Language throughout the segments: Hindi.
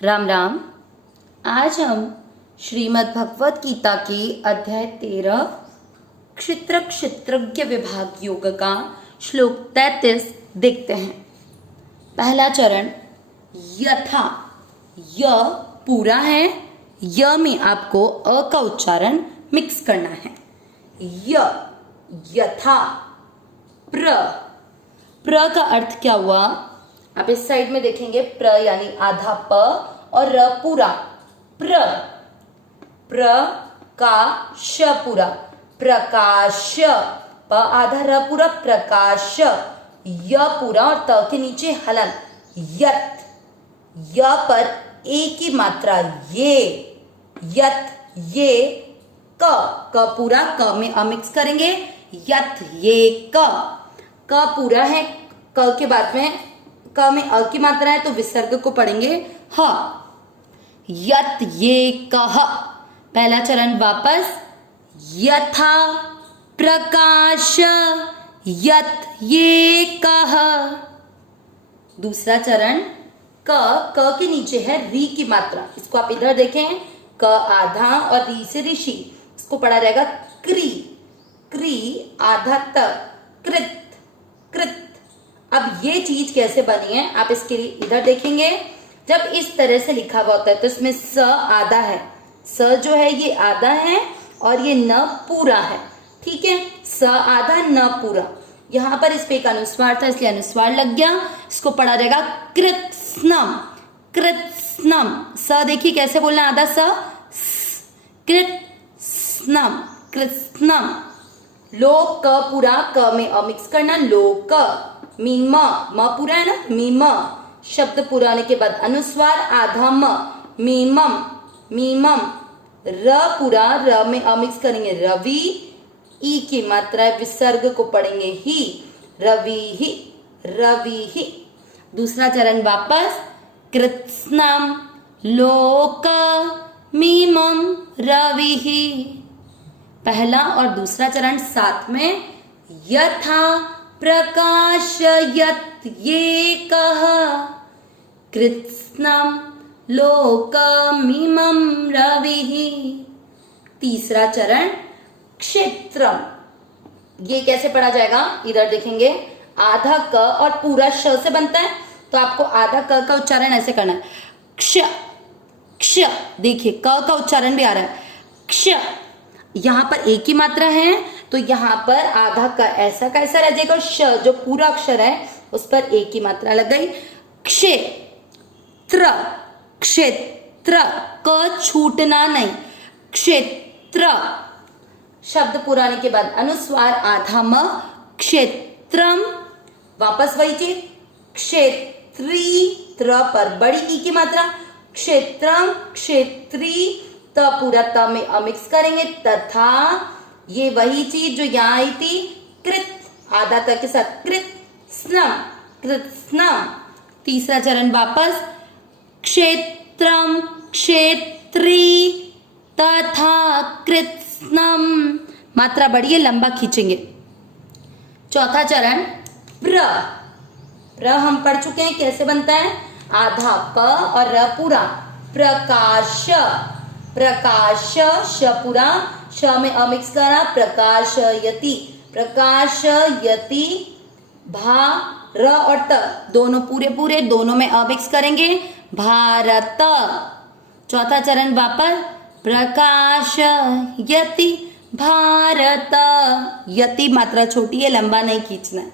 राम राम। आज हम श्रीमद् भगवत गीता के अध्याय 13 क्षित्र क्षित्रज्ञ विभाग योग का श्लोक 33 देखते हैं। पहला चरण यथा। य पूरा है, य में आपको अ का उच्चारण मिक्स करना है। य यथा। प्र प्र का अर्थ क्या हुआ? आप इस साइड में देखेंगे, प्र यानी आधा प और र पूरा। प्र प्र का श पूरा, प्रकाश। प आधा र पूरा, प्रकाश। य पूरा और त के नीचे हलन। यत य पर ए की मात्रा ये। यत ये। क पूरा, क में अमिक्स करेंगे। यत ये क पूरा है, क के बाद में क में अ की मात्रा है तो विसर्ग को पढ़ेंगे ह। यत ये कह। पहला चरण वापस। यथा प्रकाश यत ये कह। दूसरा चरण क के नीचे है री की मात्रा, इसको आप इधर देखें, क आधा और री से ऋषि, इसको पढ़ा जाएगा क्री। क्री आधा त, कृत कृत। अब ये चीज कैसे बनी है आप इसके लिए इधर देखेंगे। जब इस तरह से लिखा हुआ होता है तो इसमें स आधा है, स जो है ये आधा है और ये न पूरा है। ठीक है, स आधा न पूरा। यहाँ पर इस पे एक अनुस्वार था इसलिए अनुस्वार लग गया, इसको पढ़ा जाएगा कृत्स्नम। कृत्स्नम। स देखिए कैसे बोलना, आधा स, कृत्स्नम कृत्स्नम। लोक क पूरा, क में अमिक्स करना, लोक। मीम म पूरा है ना, मीम। शब्द पूरा होने के बाद अनुस्वार आधा म, मीमम मीमम। र पूरा, र में अमिक्स करेंगे रवि, ई की मात्रा है विसर्ग को पढ़ेंगे ही, रवि ही रवि ही। दूसरा चरण वापस। कृत्स्नम लोक मीमम रवि ही। पहला और दूसरा चरण साथ में। यथा प्रकाशयत ये कह कृत्स्नम लोकमिमं रविः। तीसरा चरण क्षेत्रम। ये कैसे पढ़ा जाएगा इधर देखेंगे, आधा क और पूरा श से बनता है तो आपको आधा क का उच्चारण ऐसे करना है, क्ष क्ष। देखिए क का उच्चारण भी आ रहा है, क्ष। यहाँ पर एक ही मात्रा है तो यहाँ पर आधा का ऐसा कैसा रह जाएगा, श जो पूरा अक्षर है उस पर एक ही मात्रा लग गई। क्षेत्र क्षेत्र, क छूटना नहीं, क्षेत्र। शब्द पुराने के बाद अनुस्वार आधा म, क्षेत्रम। वापस वही चीज, क्षेत्री, त्र पर बड़ी ई की मात्रा, क्षेत्रम क्षेत्री। त पूरा त में अमिक्स करेंगे, तथा ये वही चीज जो यहाँ आई थी, कृत आधा त के साथ, कृत स्नम कृत स्नम। तीसरा चरण वापस। क्षेत्रम क्षेत्री तथा कृत्स्नम, मात्रा बढ़िए, लंबा खींचेंगे। चौथा चरण प्र। प्र हम पढ़ चुके हैं कैसे बनता है, आधा प और र पूरा, प्रकाश प्रकाश। श पूरा, श में अमिक्स करा, प्रकाशयति प्रकाशयति। भा र और त दोनों पूरे पूरे, दोनों में अमिक्स करेंगे, भारत। चौथा चरण वापस। प्रकाशयति भारत, यति मात्रा छोटी है, लंबा नहीं खींचना है।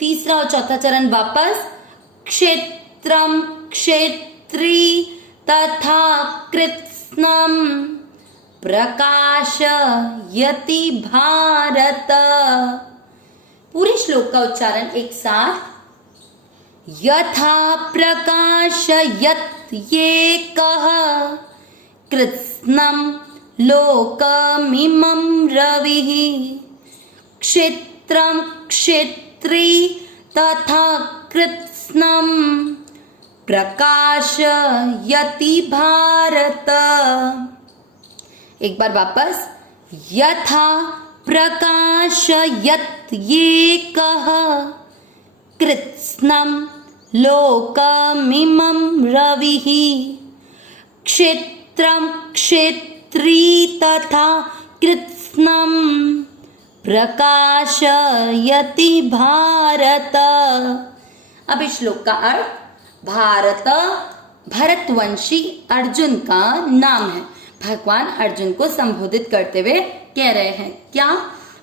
तीसरा और चौथा चरण वापस। क्षेत्रम क्षेत्री तथा कृत्स्नम प्रकाशयति भारत। पूरे श्लोक का उच्चारण एक साथ। यथा प्रकाशयत ये कह कृत्स्नम लोकमिमं रविः क्षेत्रम क्षेत्री तथा कृत्स्नम प्रकाशयति भारत। एक बार वापस। यथा प्रकाशयत ये कह कृत्स्नम लोकमिमं रविः क्षेत्रम क्षेत्री तथा कृत्स्नम प्रकाशयति भारत। अब इस श्लोक का अर्थ, भारत भरतवंशी अर्जुन का नाम है। भगवान अर्जुन को संबोधित करते हुए कह रहे हैं क्या?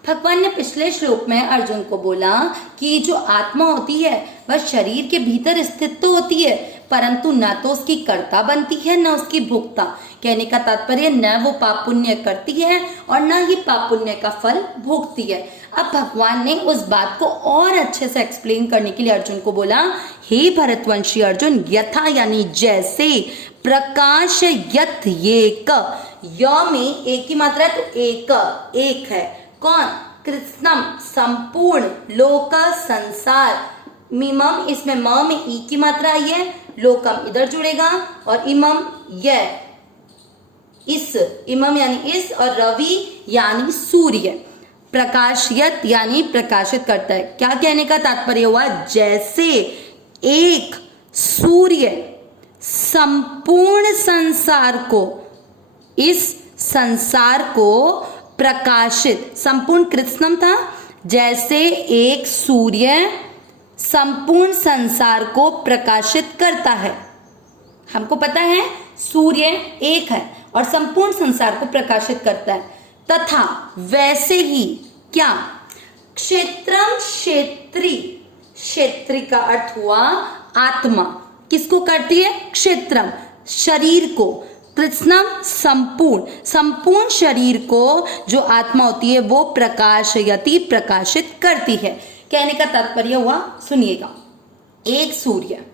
भगवान ने पिछले श्लोक में अर्जुन को बोला कि जो आत्मा होती है वह शरीर के भीतर स्थित तो होती है, परंतु न तो उसकी कर्ता बनती है न उसकी भोक्ता। कहने का तात्पर्य न वो पाप पुण्य करती है और न ही पाप पुण्य का फल भोगती है। अब भगवान ने उस बात को और अच्छे से एक्सप्लेन करने के लिए अर्जुन को बोला, हे भरतवंशी अर्जुन, यथा यानी जैसे, प्रकाश यत येक, य में एक की मात्रा है तो एक है। कौन? कृष्णम संपूर्ण, लोक संसार, मिमम इसमें म में ई की मात्रा आई है, लोकम इधर जुड़ेगा और इमम यह, इस, इमम यानी इस और रवि यानी सूर्य, प्रकाशयत यानी प्रकाशित करता है। क्या कहने का तात्पर्य हुआ? जैसे एक सूर्य संपूर्ण संसार को, इस संसार को प्रकाशित, संपूर्ण कृत्स्नम था, जैसे एक सूर्य संपूर्ण संसार को प्रकाशित करता है। हमको पता है सूर्य एक है और संपूर्ण संसार को प्रकाशित करता है, तथा वैसे ही क्या? क्षेत्रम क्षेत्री, क्षेत्री का अर्थ हुआ आत्मा। किसको करती है? क्षेत्रम शरीर को, कृत्स्नम संपूर्ण, संपूर्ण शरीर को जो आत्मा होती है वो प्रकाशयति प्रकाशित करती है। कहने का तात्पर्य हुआ, सुनिएगा, एक सूर्य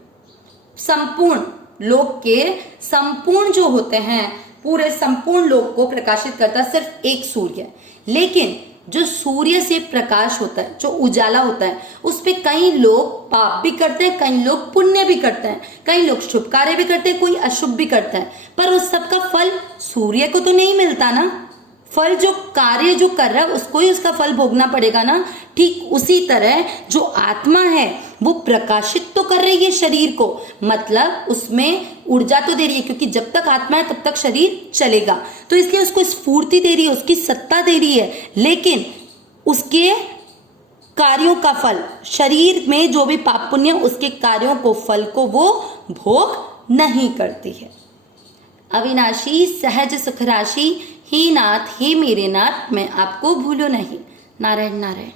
संपूर्ण लोक के संपूर्ण जो होते हैं, पूरे संपूर्ण लोक को प्रकाशित करता है सिर्फ एक सूर्य। लेकिन जो सूर्य से प्रकाश होता है, जो उजाला होता है, उस पे कई लोग पाप भी करते हैं, कई लोग पुण्य भी करते हैं, कई लोग शुभ कार्य भी करते हैं, कोई अशुभ भी करता है, पर उस सब का फल सूर्य को तो नहीं मिलता ना। फल जो कार्य जो कर रहा है उसको ही उसका फल भोगना पड़ेगा ना। ठीक उसी तरह जो आत्मा है वो प्रकाशित तो कर रही है शरीर को, मतलब उसमें ऊर्जा तो दे रही है, क्योंकि जब तक आत्मा है तब तक शरीर चलेगा, तो इसलिए उसको स्फूर्ति दे रही है, उसकी सत्ता दे रही है। लेकिन उसके कार्यों का फल, शरीर में जो भी पाप पुण्य, उसके कार्यों को, फल को वो भोग नहीं करती है। अविनाशी सहज सुख राशि, हे नाथ हे मेरे नाथ, मैं आपको भूलूं नहीं। नारायण नारायण।